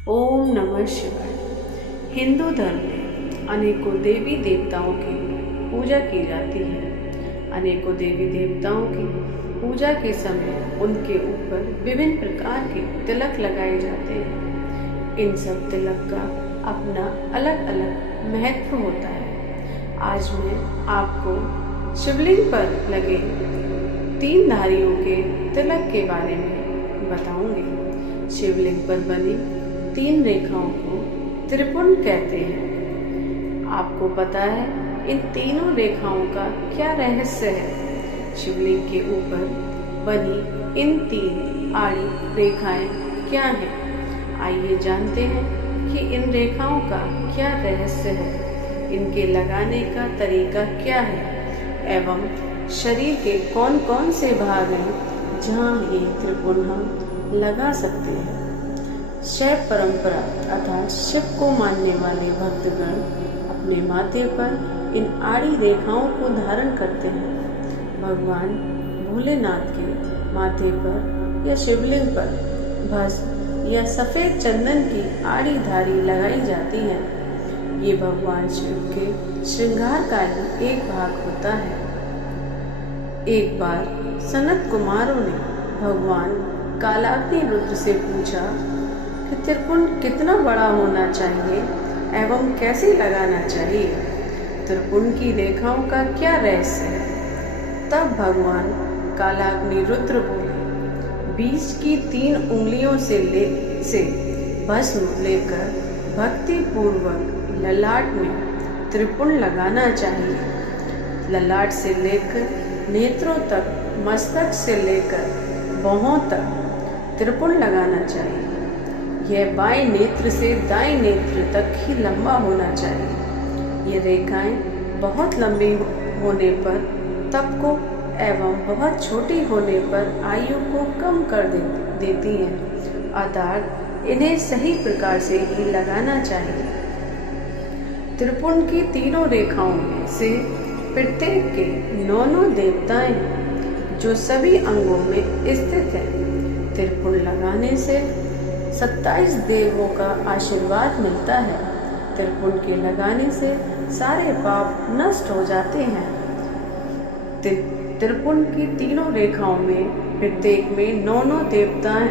ओम नमः शिवाय। हिंदू धर्म में अनेकों देवी देवताओं की पूजा की जाती है। अनेकों देवी देवताओं की पूजा के समय उनके ऊपर विभिन्न प्रकार के तिलक लगाए जाते हैं। इन सब तिलक का अपना अलग अलग महत्व होता है। आज मैं आपको शिवलिंग पर लगे 3 धारियों के तिलक के बारे में बताऊंगी। शिवलिंग पर बनी 3 रेखाओं को त्रिपुंड कहते हैं। आपको पता है इन तीनों रेखाओं का क्या रहस्य है? शिवलिंग के ऊपर बनी इन 3 आड़ी रेखाएं क्या हैं? आइए जानते हैं कि इन रेखाओं का क्या रहस्य है, इनके लगाने का तरीका क्या है एवं शरीर के कौन कौन से भाग हैं जहाँ ये त्रिपुंड हम लगा सकते हैं। शैव परंपरा अर्थात शिव को मानने वाले भक्तगण अपने माथे पर इन आड़ी रेखाओं को धारण करते हैं। भगवान भोलेनाथ के माथे पर या शिवलिंग पर भस्म या सफेद चंदन की आड़ी धारी लगाई जाती है। ये भगवान शिव के श्रृंगार का ही एक भाग होता है। एक बार सनत कुमारों ने भगवान कालाग्नि रुद्र से पूछा कि त्रिपुंड कितना बड़ा होना चाहिए एवं कैसे लगाना चाहिए, त्रिपुंड की रेखाओं का क्या रहस्य है। तब भगवान कालाग्नि रुद्र बोले, बीच की 3 उंगलियों से भस्म लेकर भक्ति पूर्वक ललाट में त्रिपुंड लगाना चाहिए। ललाट से लेकर नेत्रों तक, मस्तक से लेकर भौहों तक त्रिपुंड लगाना चाहिए। यह बाएं नेत्र से दाएं नेत्र तक ही लंबा होना चाहिए। ये रेखाएं बहुत लंबी होने पर तप को एवं बहुत छोटी होने पर आयु को कम कर देती हैं, अर्थात इन्हें सही प्रकार से ही लगाना चाहिए। त्रिपुंड की तीनों रेखाओं में से प्रत्येक के 9 देवताएं हैं जो सभी अंगों में स्थित हैं। त्रिपुंड लगाने से 27 देवों का आशीर्वाद मिलता है। त्रिपुंड के लगाने से सारे पाप नष्ट हो जाते हैं। त्रिपुंड की तीनों रेखाओं में प्रत्येक में 9 देवताएं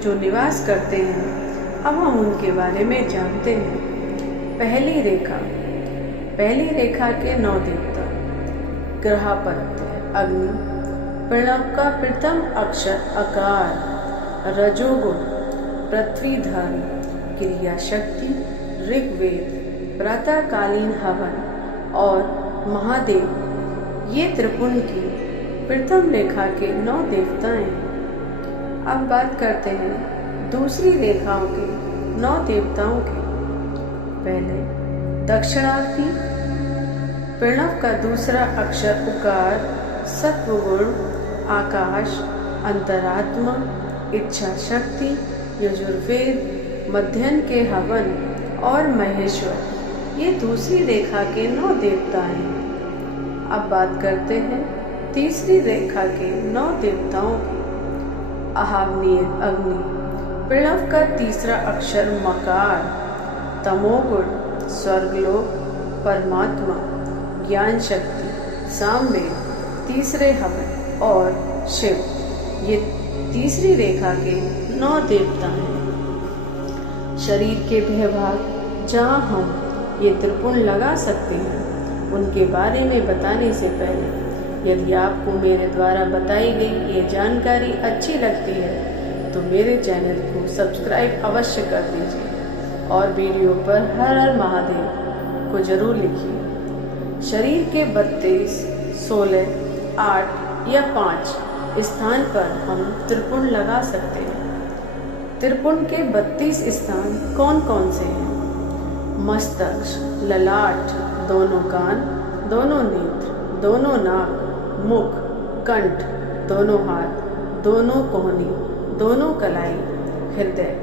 जो निवास करते हैं। अब हम उनके बारे में जानते हैं। पहली रेखा के 9 देवता ग्रहपत्य अग्नि, प्रणव का प्रथम अक्षर अकार, रजोगुण पृथ्वी धर्म, क्रिया शक्ति ऋग्वेद, प्रातःकालीन हवन और महादेव ये त्रिपुंड की प्रथम रेखा के 9 देवता हैं। अब बात करते हैं दूसरी रेखाओं के 9 देवताओं की। पहले दक्षिणार्थी, प्रणव का दूसरा अक्षर उकार, सत्वगुण, आकाश, अंतरात्मा, इच्छा शक्ति, यजुर्वेद, मध्यन के हवन और महेश्वर ये दूसरी रेखा के 9 देवता हैं। अब बात करते हैं तीसरी रेखा के 9 देवताओं की। आहावनीय अग्नि, प्रणव का तीसरा अक्षर मकार, तमोगुण, स्वर्गलोक, परमात्मा, ज्ञान शक्ति, सामवेद, तीसरे हवन और शिव ये तीसरी रेखा के 9 देवता हैं। शरीर के भाग जहाँ हम ये त्रिपुंड लगा सकते हैं उनके बारे में बताने से पहले यदि आपको मेरे द्वारा बताई गई ये जानकारी अच्छी लगती है तो मेरे चैनल को सब्सक्राइब अवश्य कर दीजिए और वीडियो पर हर हर महादेव को जरूर लिखिए। शरीर के 32, 16, 8 या 5 स्थान पर हम त्रिपुंड लगा सकते हैं। त्रिपुंड के 32 स्थान कौन कौन से हैं? मस्तक, ललाट, दोनों कान, दोनों नेत्र, दोनों नाक, मुख, कंठ, दोनों हाथ, दोनों कोहनी, दोनों कलाई, हृदय,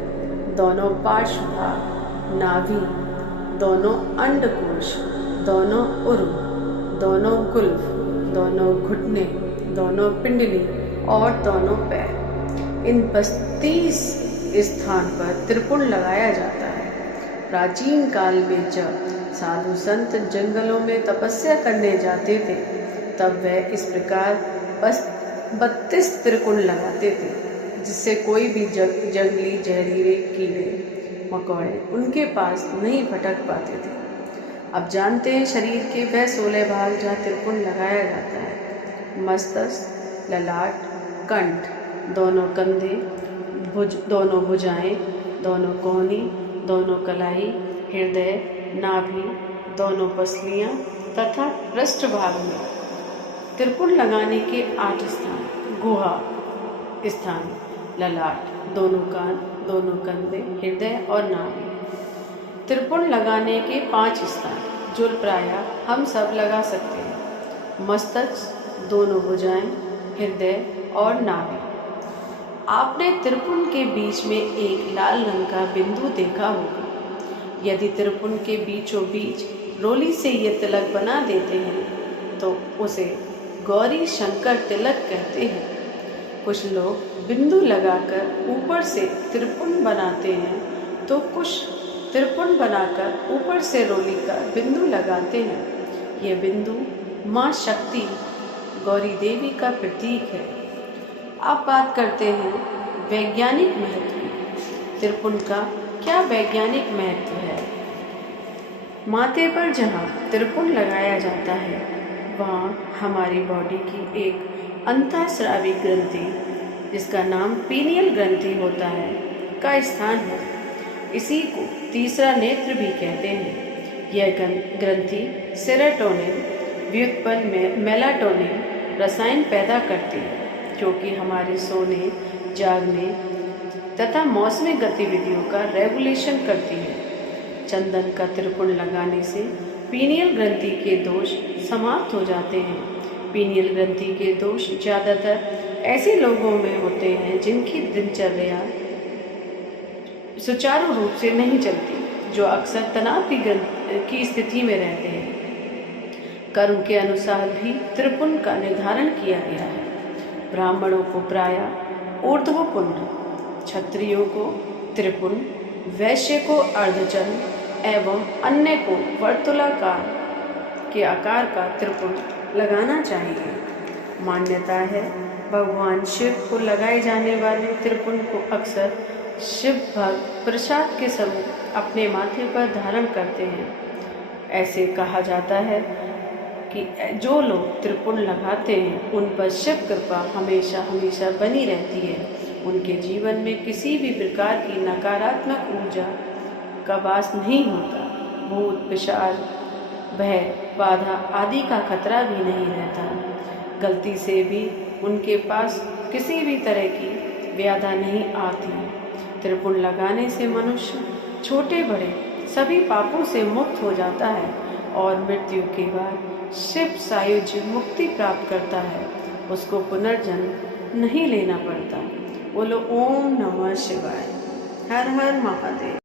दोनों पार्श्व भाग, नाभि, दोनों अंडकोश, दोनों उर्व, दोनों कुल्फ, दोनों घुटने, दोनों पिंडली और दोनों पैर। इन 32 स्थान पर त्रिपुण लगाया जाता है। प्राचीन काल में जब साधु संत जंगलों में तपस्या करने जाते थे तब वह इस प्रकार 32 त्रिकोण लगाते थे, जिससे कोई भी जंगली जहरीले कीड़े मकोड़े उनके पास नहीं भटक पाते थे। अब जानते हैं शरीर के वह 16 भाग जहाँ त्रिकोण लगाया जाता है। मस्तक, ललाट, कंठ, दोनों कंधे, दोनों भुजाएं, दोनों कोहनी, दोनों कलाई, हृदय, नाभि, दोनों पसलियाँ तथा पृष्ठभाग में त्रिकोण लगाने के 8 स्थान। गुहा स्थान, ललाट, दोनों कान, दोनों कंधे, हृदय और नाभि। त्रिकोण लगाने के 5 स्थान जो प्रायः हम सब लगा सकते हैं। मस्तक, दोनों भुजाएं, हृदय और नाभि। आपने त्रिकोण के बीच में एक लाल रंग का बिंदु देखा होगा। यदि त्रिकोण के बीचों बीच रोली से ये तिलक बना देते हैं तो उसे गौरी शंकर तिलक कहते हैं। कुछ लोग बिंदु लगाकर ऊपर से त्रिकोण बनाते हैं तो कुछ त्रिकोण बनाकर ऊपर से रोली का बिंदु लगाते हैं। यह बिंदु माँ शक्ति गौरी देवी का प्रतीक है। अब बात करते हैं वैज्ञानिक महत्व की। त्रिकोण का क्या वैज्ञानिक महत्व है? माथे पर जहाँ त्रिकोण लगाया जाता है वहाँ हमारी बॉडी की एक अंतःस्रावी ग्रंथि, जिसका नाम पीनियल ग्रंथि होता है, का स्थान है। इसी को तीसरा नेत्र भी कहते हैं। यह ग्रंथि सेरोटोनिन व्युत्पन्न मेलाटोनिन रसायन पैदा करती है, जो कि हमारे सोने, जागने तथा मौसमी गतिविधियों का रेगुलेशन करती है। चंदन का त्रिकोण लगाने से पीनियल ग्रंथि के दोष समाप्त हो जाते हैं। पीनियल ग्रंथि के दोष ज़्यादातर ऐसे लोगों में होते हैं जिनकी दिनचर्या सुचारू रूप से नहीं चलती, जो अक्सर तनाव की स्थिति में रहते हैं। कर्म के अनुसार भी त्रिकोण का निर्धारण किया गया है। ब्राह्मणों को प्रायः ऊर्ध्वपुंड, क्षत्रियों को त्रिकोण, वैश्य को अर्धचंद्र एवं अन्य को वर्तुलाकार के आकार का त्रिकोण लगाना चाहिए। मान्यता है भगवान शिव को लगाए जाने वाले त्रिकोण को अक्सर शिव भक्त प्रसाद के स्वरूप अपने माथे पर धारण करते हैं। ऐसे कहा जाता है कि जो लोग त्रिकोण लगाते हैं उन पर शिव कृपा हमेशा हमेशा बनी रहती है। उनके जीवन में किसी भी प्रकार की नकारात्मक ऊर्जा का वास नहीं होता। भूत, पिशाच, भय, बाधा आदि का खतरा भी नहीं रहता। गलती से भी उनके पास किसी भी तरह की व्याधा नहीं आती। त्रिकोण लगाने से मनुष्य छोटे बड़े सभी पापों से मुक्त हो जाता है और मृत्यु के बाद शिव सायुज्य मुक्ति प्राप्त करता है। उसको पुनर्जन्म नहीं लेना पड़ता। बोलो ओम नमः शिवाय। हर हर महादेव।